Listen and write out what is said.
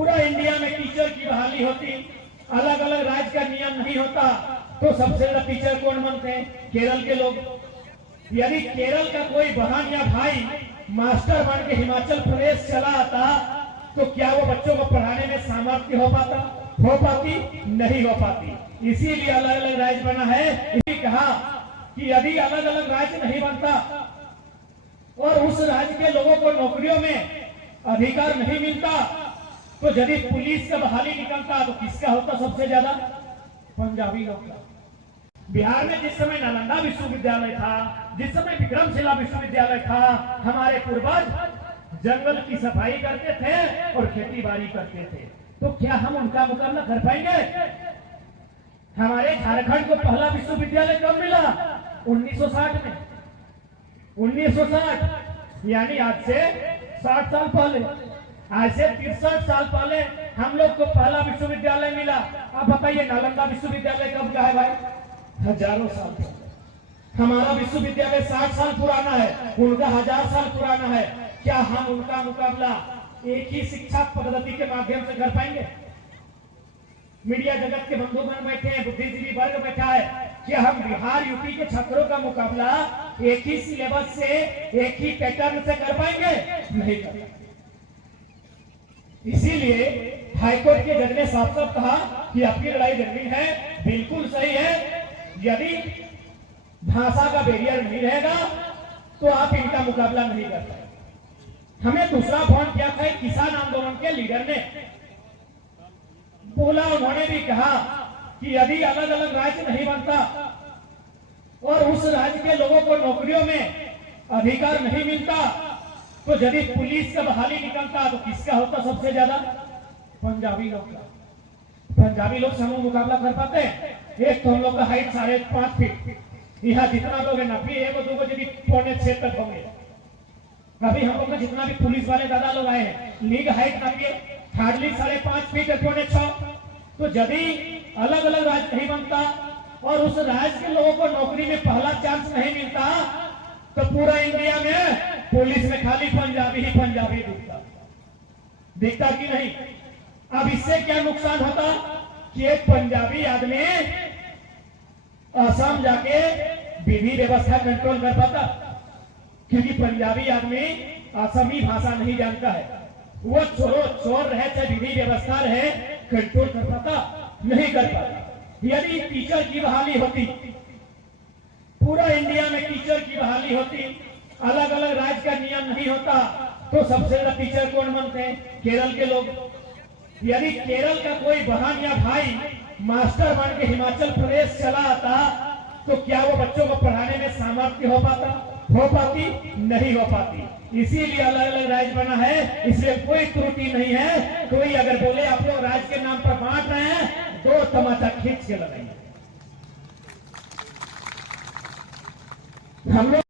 पूरा इंडिया में टीचर की बहाली होती, अलग अलग राज्य का नियम नहीं होता, तो सबसे ज्यादा टीचर कौन बनते हैं? केरल के लोग। यदि केरल का कोई बहन या भाई मास्टर बन के हिमाचल प्रदेश चला आता, तो क्या वो बच्चों को पढ़ाने में सामर्थ्य हो पाती? नहीं हो पाती। इसीलिए अलग अलग राज्य बना है। इसी कहा कि यदि अलग अलग राज्य नहीं बनता और उस राज्य के लोगों को नौकरियों में अधिकार नहीं मिलता, तो यदि पुलिस का बहाली निकलता तो किसका होता सबसे ज्यादा? पंजाबी लोग का। बिहार में जिस समय नालंदा विश्वविद्यालय था, जिस समय विक्रमशिला विश्वविद्यालय था, हमारे पूर्वज जंगल की सफाई करते थे और खेती बाड़ी करते थे, तो क्या हम उनका मुकाबला कर पाएंगे? हमारे झारखंड को पहला विश्वविद्यालय कब मिला? 1960 में। 1960 यानी आज से 60 साल पहले, आज से 63 साल पहले हम लोग को पहला विश्वविद्यालय मिला। अब बताइए नालंदा विश्वविद्यालय कब का है भाई? हजारों साल पहले। हमारा विश्वविद्यालय 60 साल पुराना है, उनका 1000 साल पुराना है। क्या हम उनका मुकाबला एक ही शिक्षा पद्धति के माध्यम से कर पाएंगे? मीडिया जगत के बंधुगण बैठे हैं, बुद्धिजीवी वर्ग बैठा है, क्या हम बिहार यूपी के छात्रों का मुकाबला एक ही सिलेबस से, एक ही पैटर्न से कर पाएंगे? नहीं कर पाएंगे। इसीलिए हाईकोर्ट के जज ने साफ साफ कहा कि आपकी लड़ाई लड़नी है, बिल्कुल सही है। यदि भाषा का बैरियर नहीं रहेगा तो आप इनका मुकाबला नहीं कर पाएंगे। हमें दूसरा पॉइंट क्या था? किसान आंदोलन के लीडर ने बोला, उन्होंने भी कहा कि यदि अलग अलग राज्य नहीं बनता और उस राज्य के लोगों को नौकरियों में अधिकार नहीं मिलता, तो यदि पुलिस का बहाली निकलता तो किसका होता सबसे ज्यादा? पंजाबी लोग का। पंजाबी लोग से हम मुकाबला कर पाते हैं? एक तो हम लोग का हाइट 5.5 फीट, यहाँ जितना लोग है 90, एक दो को यदि 6.25 तक होंगे। अभी हम लोग का जितना भी पुलिस वाले दादा लोग आए हैं, लीग हाइट 90, हार्डली 5.5 फीट 6.6। तो यदि अलग अलग राज्य नहीं बनता और उस राज्य के लोगों को नौकरी में पहला चांस नहीं मिलता, तो पूरा इंडिया में पुलिस में खाली पंजाबी ही पंजाबी दिखता कि नहीं? अब इससे क्या नुकसान होता कि एक पंजाबी आदमी असम जाके विधि व्यवस्था कंट्रोल कर पाता, क्योंकि पंजाबी आदमी असमी भाषा नहीं जानता है। वो चोर रहे चाहे विधि व्यवस्था रहे, कंट्रोल कर पाता? नहीं कर पाता। यदि टीचर की बहाली होती, पूरा इंडिया में टीचर की बहाली होती, अलग अलग राज्य का नियम नहीं होता, तो सबसे ज्यादा टीचर कौन बनते हैं? केरल के लोग। यदि केरल का कोई बहन या भाई मास्टर बन के हिमाचल प्रदेश चला आता, तो क्या वो बच्चों को पढ़ाने में सामर्थ्य हो पाती? नहीं हो पाती। इसीलिए अलग अलग राज्य बना है। इसलिए कोई त्रुटि नहीं है। कोई अगर बोले आप लोग राज्य के नाम पर बांट रहे हैं, तो तमाचा खींच के लगाइए। हम लोग